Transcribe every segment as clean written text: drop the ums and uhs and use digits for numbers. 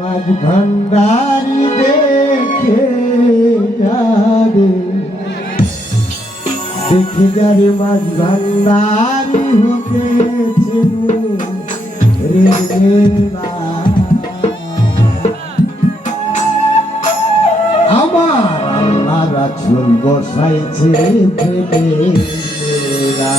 মাঝ ভান্ডারি দেখে যাবে, দেখে যাবে মাঝ ভান্ডারি হতেছে রে মা। আমার আল্লাহ রাসূল বসাইছে প্রেমেরা,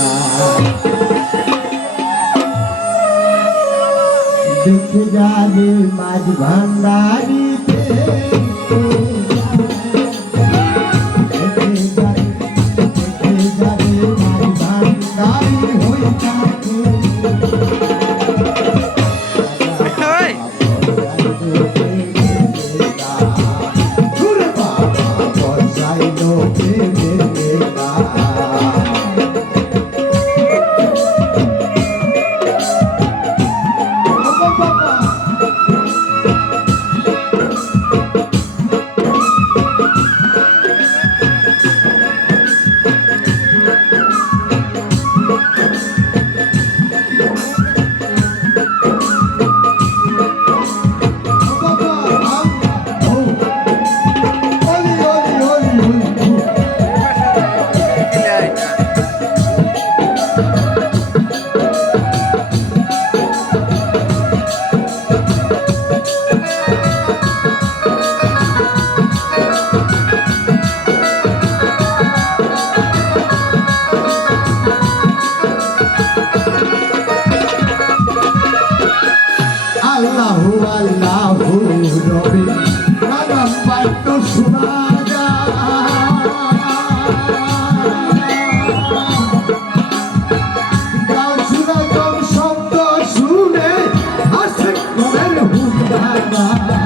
দেখে যাবে মাঝ ভান্ডারিতে, দেখে যাবে মাঝ ভান্ডারি হয়ে থাকে। আল্লাহু আল্লাহু রবে নাম পাইত শোনা গান শোনা শব্দ শুনে আসে মনের হুঙ্গামা।